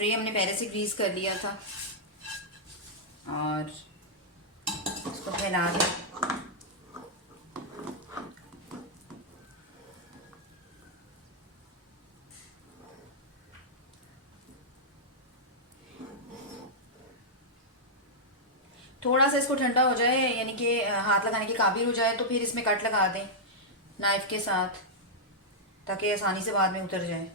Tray हमने पहले से ग्रीस कर लिया था और इसको फैला दें। थोड़ा सा इसको ठंडा हो जाए, यानी कि हाथ लगाने के काबिल हो जाए, तो फिर इसमें कट लगा दें नाइफ के साथ, ताकि आसानी से बाद में उतर जाए।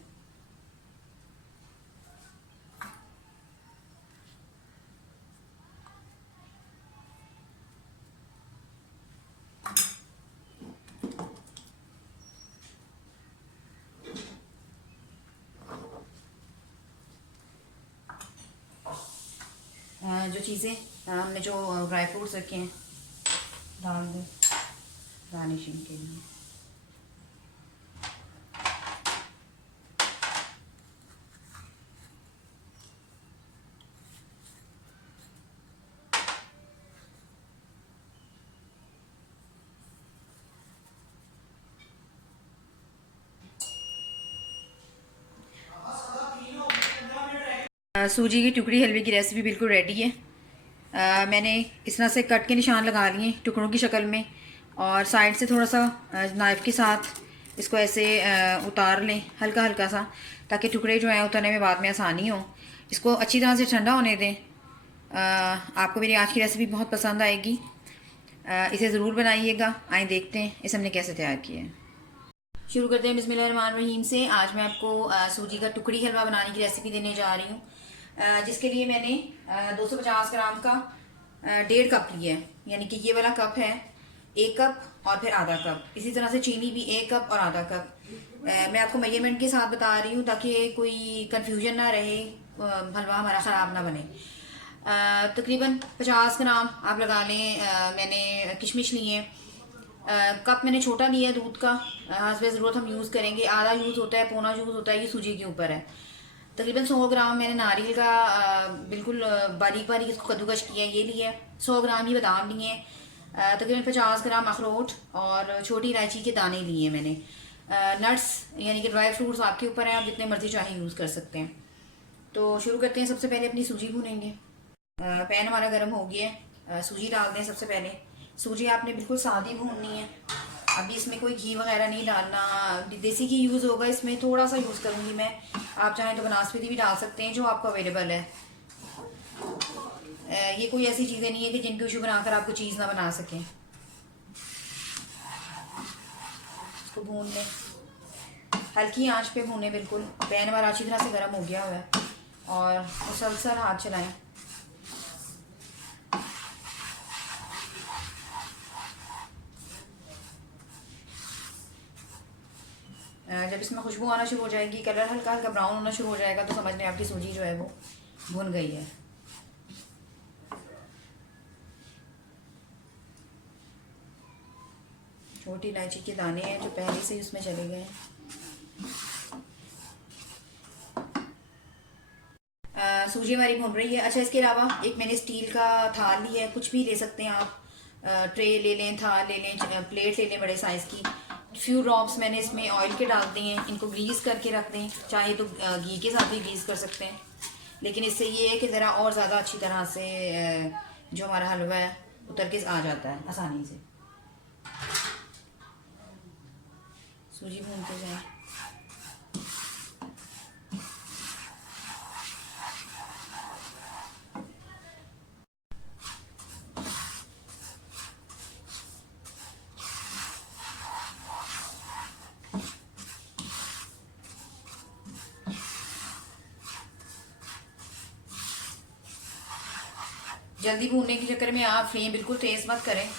जो चीज़ें हमने जो ड्राई फ्रूट्स रखे हैं डाल दें गार्निशिंग के लिए। सूजी की टुकड़ी हलवे की रेसिपी बिल्कुल रेडी है। मैंने इस तरह से कट के निशान लगा लिए टुकड़ों की शक्ल में, और साइड से थोड़ा सा नाइफ़ के साथ इसको ऐसे उतार लें हल्का हल्का सा, ताकि टुकड़े जो हैं उतारने में बाद में आसानी हो। इसको अच्छी तरह से ठंडा होने दें। आपको मेरी आज की रेसिपी बहुत पसंद आएगी, इसे ज़रूर बनाइएगा। आइए देखते हैं इसे हमने कैसे तैयार किया है। शुरू करते हैं बिस्मिल्लाहिर्रहमानिर्रहीम से। आज मैं आपको सूजी का टुकड़ी हलवा बनाने की रेसिपी देने जा रही हूँ, जिसके लिए मैंने 250 ग्राम का 1.5 कप लिया है, यानी कि ये वाला कप है 1 कप और फिर आधा कप। इसी तरह से चीनी भी 1 कप और आधा कप। मैं आपको मेजरमेंट के साथ बता रही हूँ ताकि कोई कन्फ्यूजन ना रहे, हलवा हमारा ख़राब ना बने। तकरीबन 50 ग्राम आप लगा लें। मैंने किशमिश लिए हैं। कप मैंने छोटा लिया है दूध का, हस्बे ज़रूरत हम यूज़ करेंगे। आधा यूज़ होता है, पौना यूज़ होता है, ये सूजी के ऊपर है। तकरीबन 100 ग्राम मैंने नारियल का बिल्कुल बारीक बारीक इसको कद्दूकश किया ये लिया है। 100 ग्राम ही बादाम लिए हैं। तकरीबन 50 ग्राम अखरोट और छोटी इलायची के दाने लिए मैंने। नट्स यानी कि ड्राई फ्रूट्स आपके ऊपर हैं, आप जितने मर्जी चाहे यूज़ कर सकते हैं। तो शुरू करते हैं। सबसे पहले अपनी सूजी भूनेंगे। पैन हमारा गर्म हो गया है, सूजी डाल दें। सबसे पहले सूजी आपने बिल्कुल सादी भूननी है, अभी इसमें कोई घी वगैरह नहीं डालना। देसी घी यूज़ होगा इसमें, थोड़ा सा यूज़ करूँगी मैं। आप चाहें तो बनास्पति भी डाल सकते हैं, जो आपको अवेलेबल है। ये कोई ऐसी चीज़ें नहीं है कि जिनको इशू बनाकर आपको चीज़ ना बना सकें। इसको भून लें, हल्की आंच पे भूनें बिल्कुल। पैन हमारा अच्छी तरह से गर्म हो गया हुआ है और मुसलसल हाथ चलाएं। जब इसमें खुशबू आना शुरू हो जाएगी, कलर हल्का हल्का ब्राउन होना शुरू हो जाएगा, तो समझ लें आपकी सूजी जो है वो भुन गई है। छोटी इलायची के दाने हैं जो पहले से ही उसमें चले गए हैं। सूजी हमारी भुन रही है। अच्छा, इसके अलावा एक मैंने स्टील का थाल लिया है, कुछ भी ले सकते हैं आप। ट्रे ले लें, थाल ले लें, प्लेट ले लें बड़े साइज़ की। फ्यू ड्रॉप्स मैंने इसमें ऑयल के डाल दिए हैं। इनको ग्रीस करके रख दें, चाहे तो घी के साथ भी ग्रीस कर सकते हैं, लेकिन इससे ये है कि ज़रा और ज़्यादा अच्छी तरह से जो हमारा हलवा है उतर के आ जाता है आसानी से। सूजी भूनते जाएं। जल्दी भूनने के चक्कर में आप फ्लेम बिल्कुल तेज़ मत करें,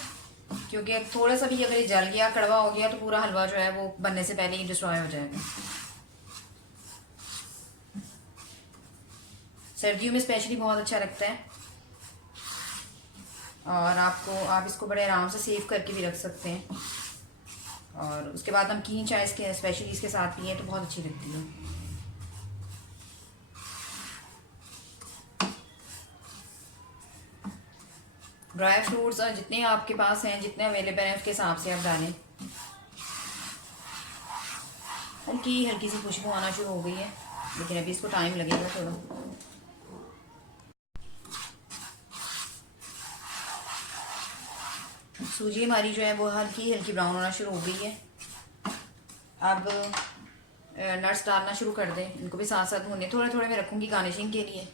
क्योंकि थोड़ा सा भी अगर ये जल गया, कड़वा हो गया, तो पूरा हलवा जो है वो बनने से पहले ही डिस्ट्रॉय हो जाएगा। सर्दियों में स्पेशली बहुत अच्छा लगता है, और आप इसको बड़े आराम से सेव करके भी रख सकते हैं। और उसके बाद नमकीन चाय इसके स्पेशली इसके साथ पिए तो बहुत अच्छी लगती है। ड्राई फ्रूट्स जितने आपके पास हैं, जितने अवेलेबल हैं, उसके हिसाब से आप डालें। हल्की हल्की सी खुशबू आना शुरू हो गई है। लेकिन अभी इसको टाइम लगेगा थोड़ा। सूजी हमारी जो है वो हल्की हल्की ब्राउन होना शुरू हो गई है। अब नट्स डालना शुरू कर दें, इनको भी साथ साथ भूनने, थोड़े थोड़े मैं रखूँगी गार्निशिंग के लिए।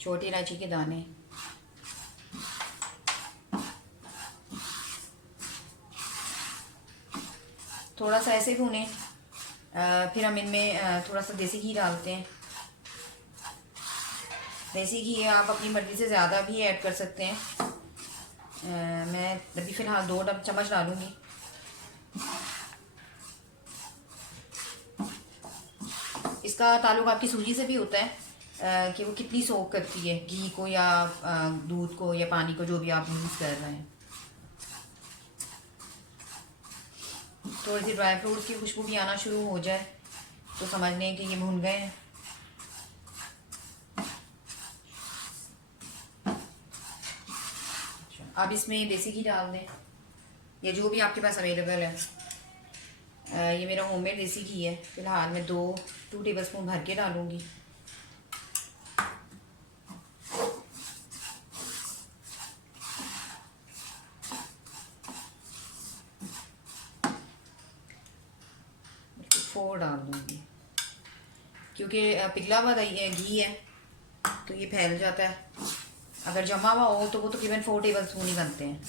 छोटी इलायची के दाने, थोड़ा सा ऐसे भूने। फिर हम इनमें थोड़ा सा देसी घी डालते हैं। देसी घी आप अपनी मर्ज़ी से ज़्यादा भी ऐड कर सकते हैं। मैं अभी फ़िलहाल 2 चम्मच डालूँगी। इसका ताल्लुक आपकी सूजी से भी होता है कि वो कितनी सोख करती है घी को या दूध को या पानी को, जो भी आप यूज़ कर रहे हैं। थोड़ी सी ड्राई फ्रूट्स की खुशबू भी आना शुरू हो जाए तो समझ लें कि ये भून गए हैं। अब इसमें देसी घी डाल दें, या जो भी आपके पास अवेलेबल है। ये मेरा होममेड देसी घी है। फ़िलहाल मैं 2 टेबलस्पून भर के डालूँगी। फोर डाल दूँगी क्योंकि पिघला हुआ घी है तो ये फैल जाता है। अगर जमा हुआ हो तो वो तकरीबन 4 टेबलस्पून ही बनते हैं।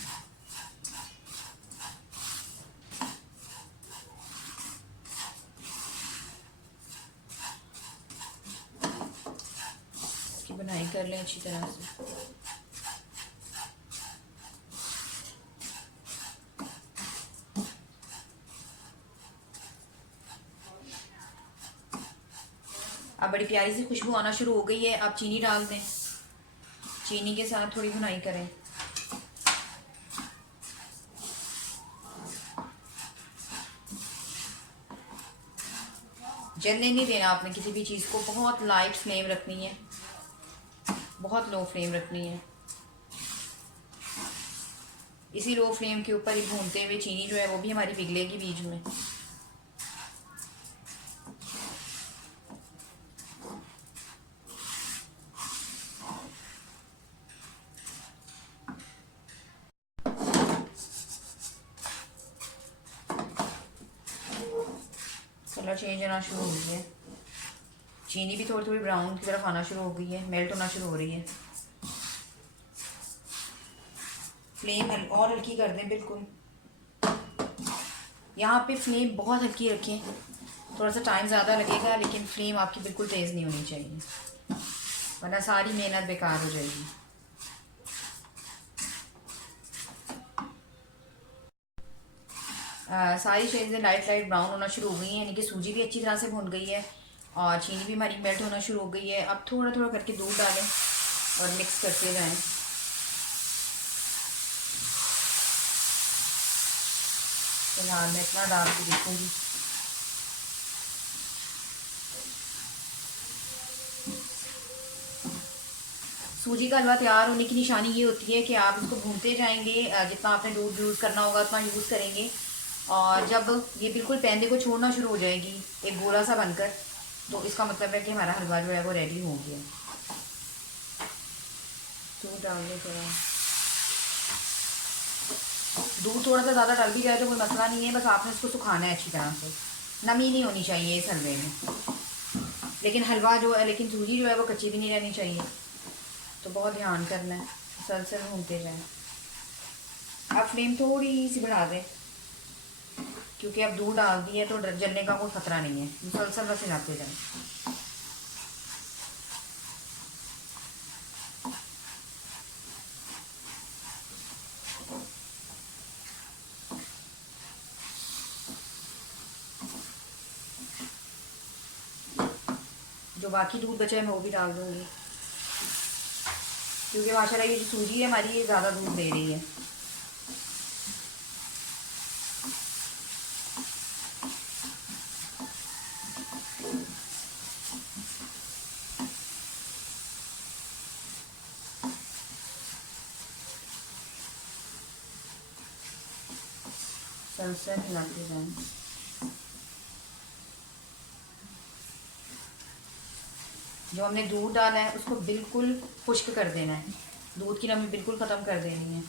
इसकी बनाई कर लें अच्छी तरह से। अब बड़ी प्यारी सी खुशबू आना शुरू हो गई है। अब चीनी डाल दें, चीनी के साथ थोड़ी भुनाई करें। जलने नहीं देना आपने किसी भी चीज़ को। बहुत लाइट फ्लेम रखनी है, बहुत लो फ्लेम रखनी है। इसी लो फ्लेम के ऊपर ही भूनते हुए चीनी जो है वो भी हमारी पिघलेगी बीच में। कलर चेंज होना शुरू हो गया है। चीनी भी थोड़ी थोड़ी ब्राउन की तरफ आना शुरू हो गई है, मेल्ट होना शुरू हो रही है। फ्लेम और हल्की कर दें बिल्कुल। यहाँ पे फ्लेम बहुत हल्की रखें, थोड़ा सा टाइम ज़्यादा लगेगा लेकिन फ्लेम आपकी बिल्कुल तेज़ नहीं होनी चाहिए, वरना सारी मेहनत बेकार हो जाएगी। सारी चीज़ें लाइट लाइट ब्राउन होना शुरू हो गई हैं, यानी कि सूजी भी अच्छी तरह से भुन गई है और चीनी भी हमारी मेल्ट होना शुरू हो गई है। अब थोड़ा थोड़ा करके दूध डालें और मिक्स करते जाएं। फिलहाल मैं इतना डाल के देखूँगी। सूजी का हलवा तैयार होने की निशानी ये होती है कि आप इसको भूनते जाएंगे, जितना आपने दूध यूज़ करना होगा उतना यूज़ करेंगे, और जब ये बिल्कुल पैंदे को छोड़ना शुरू हो जाएगी एक गोला सा बनकर, तो इसका मतलब है कि हमारा हलवा जो है वो रेडी हो गया। दूध डाल दें थोड़ा, दूध थोड़ा सा ज़्यादा डल भी जाए तो कोई मसला नहीं है, बस आपने इसको सुखाना है अच्छी तरह से। नमी नहीं होनी चाहिए इस हलवे में, लेकिन हलवा जो है, लेकिन सूजी जो है वो कच्ची भी नहीं रहनी चाहिए, तो बहुत ध्यान करना है, सलसल भूनते जाएं। अब फ्लेम थोड़ी सी बढ़ा दें क्योंकि अब दूध डाल दी है तो जलने का कोई खतरा नहीं है, मुसलसल बस हिलाते जाएं। जो बाकी दूध बचा है मैं वो भी डाल दूँगी क्योंकि माशाल्लाह ये जो सूजी है हमारी ये ज़्यादा दूध दे रही है। सलसा मिलाते जाएं। जो हमने दूध डाला है उसको बिल्कुल खुश्क कर देना है, दूध की नमी बिल्कुल ख़त्म कर देनी है।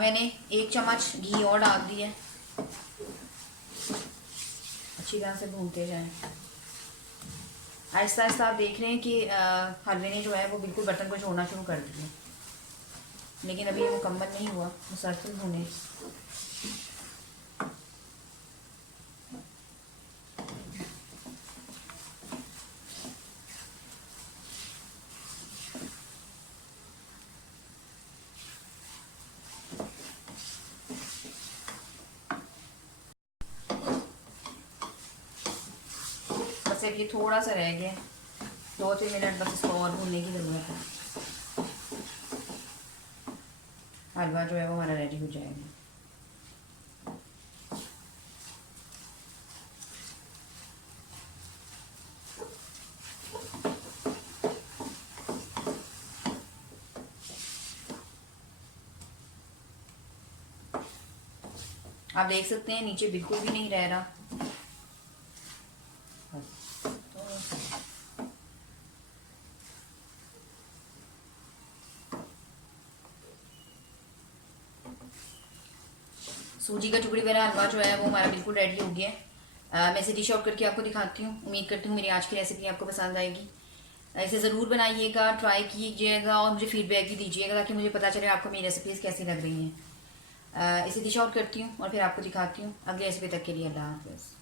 मैंने 1 चम्मच घी और डाल दिया है, अच्छी तरह से भूनते जाएं। आहिस्ता आहिस्ता आप देख रहे हैं कि हलवे ने जो है वो बिल्कुल बर्तन को छोड़ना शुरू कर दिया, लेकिन अभी ये मुकम्मल नहीं हुआ, मुसलसल भुने। बस अब ये थोड़ा सा रह गया, 2-3 मिनट बस इसको और भूनने की ज़रूरत है। हलवा जो है वो हमारा रेडी हो जाएगा। आप देख सकते हैं नीचे बिल्कुल भी नहीं रह रहा। सूजी का टुकड़ी वाला हलवा जो है वो हमारा बिल्कुल रेडी हो गया है। मैं इसे डिश आउट करके आपको दिखाती हूँ। उम्मीद करती हूँ मेरी आज की रेसिपी आपको पसंद आएगी। इसे ज़रूर बनाइएगा, ट्राई कीजिएगा और मुझे फीडबैक भी दीजिएगा ताकि मुझे पता चले आपको मेरी रेसिपीज़ कैसी लग रही हैं। इसे डिश आउट करती हूँ और फिर आपको दिखाती हूँ। अगली रेसिपी तक के लिए अल्लाह हाफ़िज़।